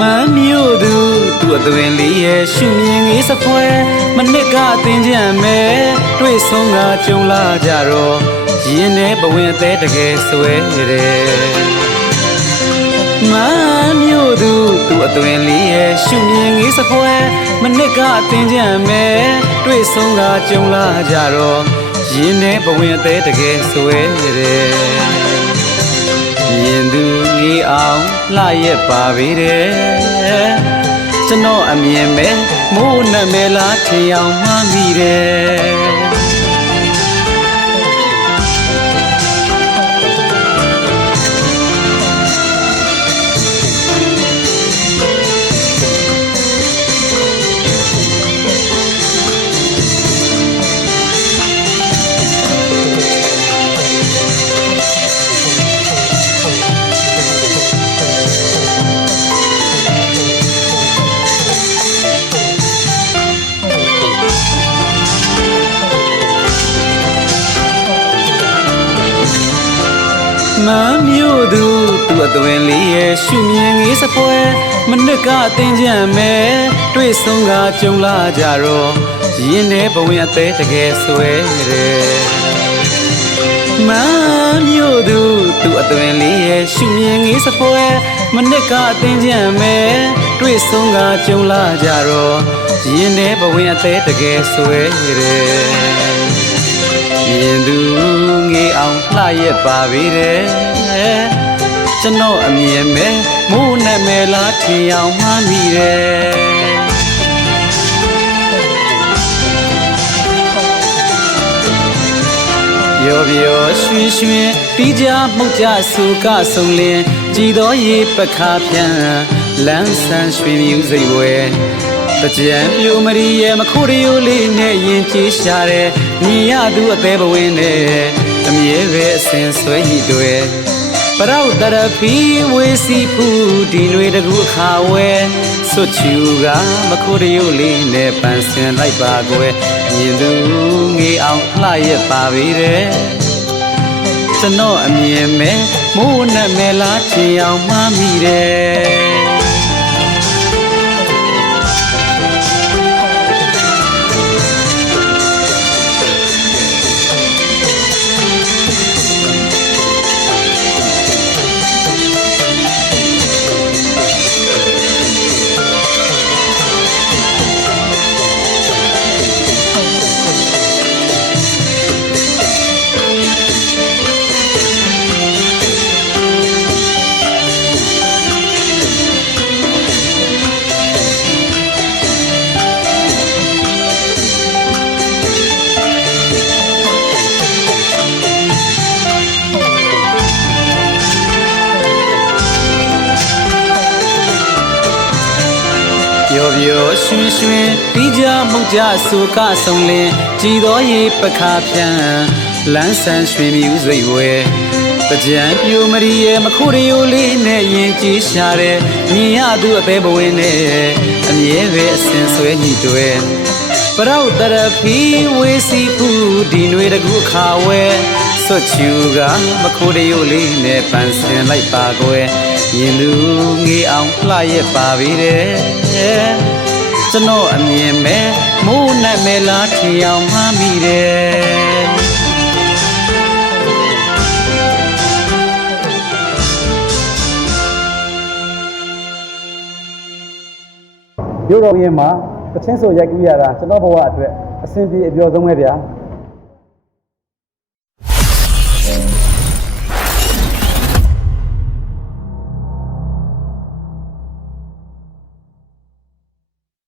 မမ်းမြို့သူသူအသွင်လေးရဲ့ရှုမြင်လေးစပွဲမနစ်ကအသင်ကြံမဲ့တွေ့ဆုံးကကြုံလာကြတော့ရင်ထဲဘဝင်အသေးတကယ်ဆွဲတယ်မမ်းမြို့သူသူအသွင်လေးရဲ့ရှုမြင်လေးစပွဲမနစ်ကအသင်ကြံမဲ့တွေ့ဆုံးကကြုံလာကြတော့ရင်ထဲဘဝင်အသေးတကယ်ဆွဲတယ်ရင်သူကြီးအောင်လှရက်ပါပေတယ်ကျွန်တော်အမြင်မဲ့မိုးနဲ့မဲလားထင်အောင်မှန်းမိတယ်မမ်းမြို့သူသူအသွင်လေးရဲ့ရှုမြင်လေးစပွဲမနစ်ကအသင်ကြံမဲ့တွေ့ဆုံးကကြုံလာကြတော့ရင်ထဲဘဝင်အသေးတကယ်ဆွဲတယ်မမ်းမြို့သူသူအသွင်လေးရဲ့ရှုမြင်လေးစပွဲမနစ်ကအသင်ကြံမဲ့တွေ့ဆုံးကကြုံလာကြတော့ရင်ထဲဘဝင်အသေးတကယ်ဆွဲတယ်ရင်သူငေးအောင်လှရက်ပါပေတယ်ကျွန်တော်အမြင်မဲ့မိုးနဲ့မဲလားထင်အောင်မှန်းမိတယ်ပြောပြောရွှင်ရွှင်တီးကြမှုတ်ကြဆူကဆုံလင်းကြည်တော်ရေပခါပြန်လန်းဆန်းရွှင်မြူစိတ်ဝဲတကြံပြိုမရီရဲ့မခိုးရရိုးလေးနဲ့ရင်ကျေးရှာတဲ့မြင်ရသူအသေးဘဝင်းနဲ့အမြဲပဲအစင်ဆွဲညှိတွေပရောက်တရဖီဝေစီဖူဒီနွေတကူအခါဝဲစွတ်ချူကမခိုးရရိုးလေးနဲ့ပန်းစင်လိုက်ပါကွယ်မြင်သူငေးအောင်လှရက်ပါပေတယ်ကျွန်တော်အမြင်မဲ့မိုးနဲ့မဲလားထင်အောင်မှန်းမိတယ်ပြောပြောရွှင်ရွှင်တီးကြမှုတ်ကြဆူကဆုံလင်းကြည်တော်ရေပခါပြန်လန်းဆန်းရွှင်မြူစိတ်ဝဲတကြံပြိုမရီရဲ့မခိုးရရိုးလေးနဲ့ရင်ကျေးရှာတဲ့မြင်ရသူအသေးဘဝင်းနဲ့အမြဲပဲအစင်ဆွဲညှိတွေပရောက်တရဖီဝေစီဖူဒီနွေတကူအခါဝဲစွတ်ချူကမခိုးရရိုးလေးနဲ့ပန်းစင်လိုက်ပါကွယ်ရင်လူငေးအောင်လှရက်ပါပေတယ်ကျွန်တော်အမြင်မဲ့မိုးနဲ့မဲလားထင်အောင်မှန်းမိတယ်မြို့တော်ရင်မှာတချင်းဆိုရိုက်ကူးရတာကျွန်တော်ဘဝအတွက်အဆင်ပြေအပျော်ဆုံးပဲဗျာ